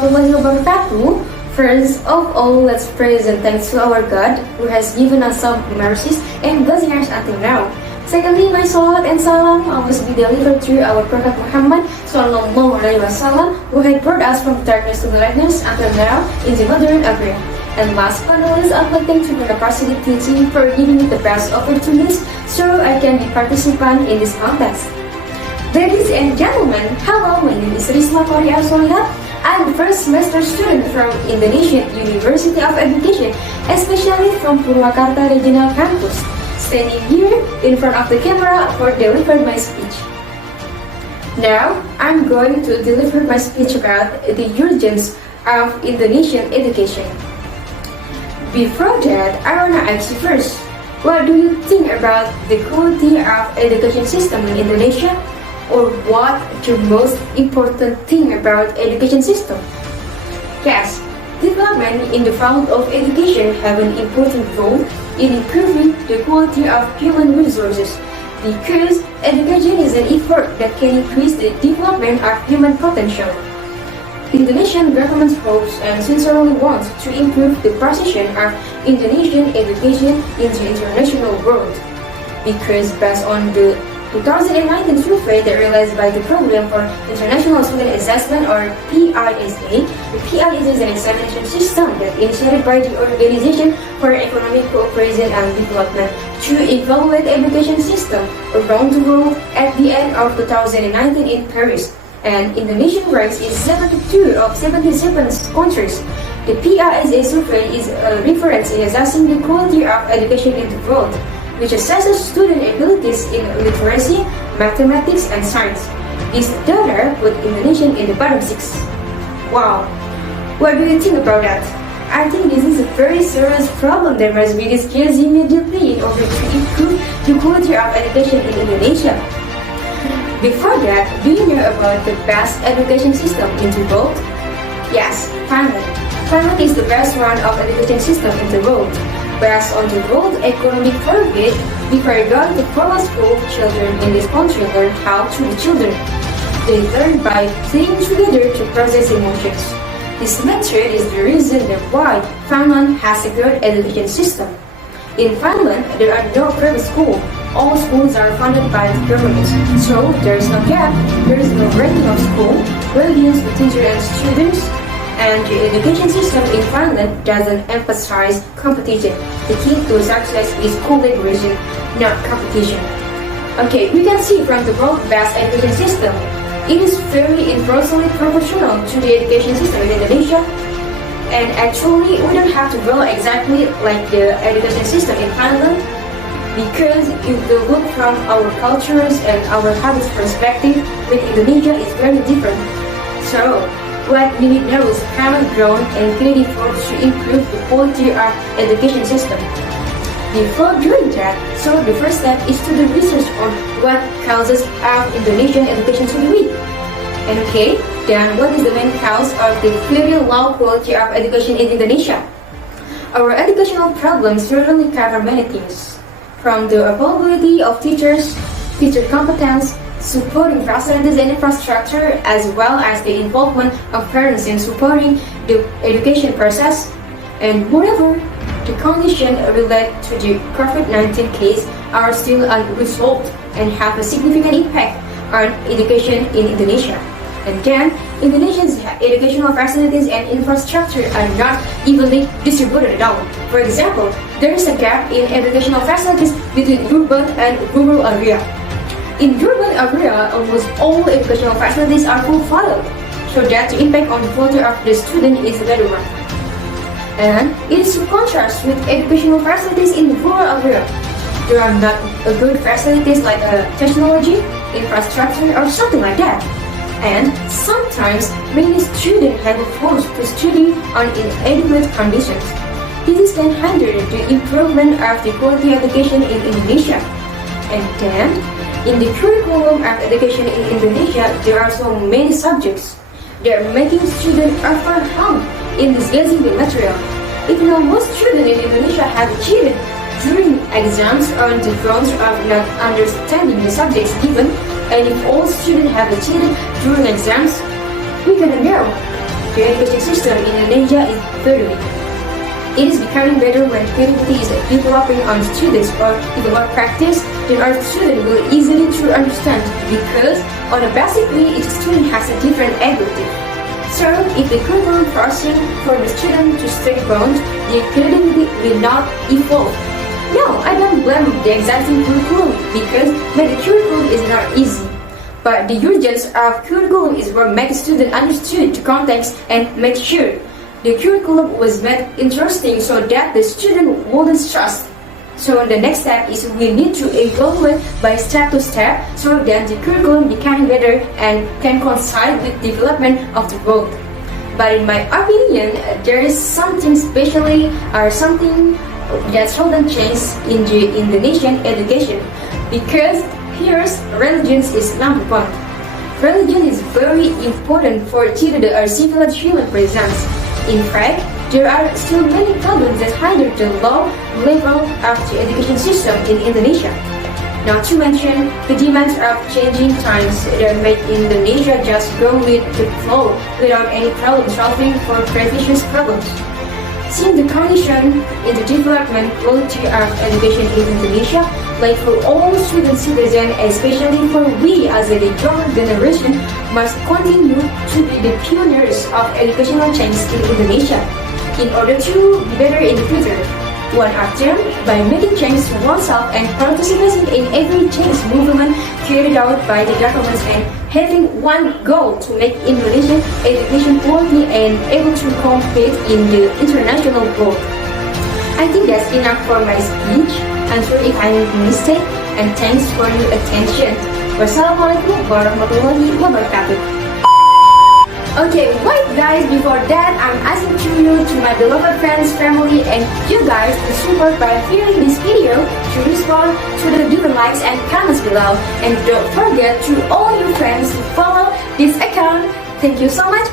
warahmatullahi wabarakatuh. First of all, let's praise and thanks to our God who has given us some mercies and blessings until now. Secondly, my salat and salam always be delivered through our Prophet Muhammad Sallallahu Alaihi Wasallam, who had brought us from darkness to lightness until now in the modern era. And last but not least, I'd like to thank Bonapasogit team for giving me the best opportunities so I can be participant in this contest. Ladies and gentlemen, hello, my name is Risma Koriah Solihat. I'm a first semester student from Universitas University of Pendidikan, especially from Purwakarta Regional Campus, standing here in front of the camera for delivering my speech. Now, I'm going to deliver my speech about the urgence of Indonesian education. Before that, I wanna ask you first, what do you think about the quality of education system in Indonesia? Or what the most important thing about education system? Yes, development in the field of education have an important role in improving the quality of human resources because education is an effort that can increase the development of human potential. Indonesian government hopes and sincerely wants to improve the position of Indonesian education in the international world because based on the 2019 survey that realized by the Program for International Student Assessment or PISA. The PISA is an examination system that initiated by the Organization for Economic Cooperation and Development to evaluate education system around the world at the end of 2019 in Paris. And Indonesia ranks in 72 of 77 countries. The PISA survey is a reference in assessing the quality of education in the world, which assesses student abilities in literacy, mathematics, and science. This data put Indonesian in the bottom 6. Wow, what do you think about that? I think this is a very serious problem that must be discussed immediately in order to improve the quality of education in Indonesia. Before that, do you know about the best education system in the world? Yes, Finland. Finland is the best one of education system in the world. Based on the World Economic Forum, before going to formal school, children in this country learn how to be children. They learn by playing together to process emotions. This method is the reason why Finland has a good education system. In Finland, there are no private schools. All schools are funded by the government, so there is no gap, there is no ranking of school, gradients between teachers and students, and the education system in Finland doesn't emphasize competition. The key to success is collaboration, not competition. Okay, we can see from the world-best education system, it is very inversely proportional to the education system in Indonesia. And actually, we don't have to go exactly like the education system in Finland, because if we look from our cultures and our habits perspective, with Indonesia is very different. So, what we need now is common ground and creative efforts to improve the quality of education system. Before doing that, so the first step is to do research on what causes of Indonesian education to be weak. And okay, then what is the main cause of the very low quality of education in Indonesia? Our educational problems certainly cover many things, from the availability of teachers, teacher competence, supporting facilities and infrastructure, as well as the involvement of parents in supporting the education process. And moreover, the conditions related to the COVID-19 case are still unresolved and have a significant impact on education in Indonesia. And then, Indonesia's educational facilities and infrastructure are not evenly distributed at all. For example, there is a gap in educational facilities between urban and rural area. In urban area, almost all educational facilities are fulfilled, so that the impact on the quality of the student is very one. And it is in contrast with educational facilities in the rural area. There are not good facilities like technology, infrastructure, or something like that. And sometimes many students have forced to study on inadequate conditions. This can hinder the improvement of the quality education in Indonesia. And then, in the curriculum of education in Indonesia, there are so many subjects that are making students overwhelmed in discussing the material. Even though most students in Indonesia have cheated during exams on the grounds of not understanding the subjects given, and if all students have cheated during exams, we gotta know the education system in Indonesia is better. It is becoming better when creativity is developing on students or even more practice, then our student will easily to understand because on a basic way each student has a different ability. So if the curriculum forcing for the student to stay bound, the creativity will not evolve. No, I don't blame the existing curriculum because the curriculum is not easy. But the urgence of curriculum is what makes students understood the context and make sure the curriculum was made interesting so that the student wouldn't trust. So the next step is we need to evaluate by step to step so that the curriculum become better and can coincide with development of the world. But in my opinion, there is something specially or something that shouldn't change in the Indonesian education because here's religion is number one. Religion is very important for children or civilized human presence. In fact, there are still many problems that hinder the low level of the education system in Indonesia. Not to mention the demands of changing times that make Indonesia just go with the flow without any problem solving for previous problems. Since the condition in the development quality of education in Indonesia, like for all student citizens, especially for we as a younger generation, must continue to be the pioneers of educational change in Indonesia in order to be better in the future. One of them by making change oneself and participating in every change movement carried out by the governments and having one goal to make Indonesian education quality and able to compete in the international world. I think that's enough for my speech. I'm sorry if I made a mistake and thanks for your attention. Wassalamualaikum warahmatullahi wabarakatuh. Okay, wait guys, before that, I'm asking to you, to my beloved friends, family, and you guys to support by viewing this video, to respond to the different likes and comments below. And don't forget to all your friends to follow this account. Thank you so much.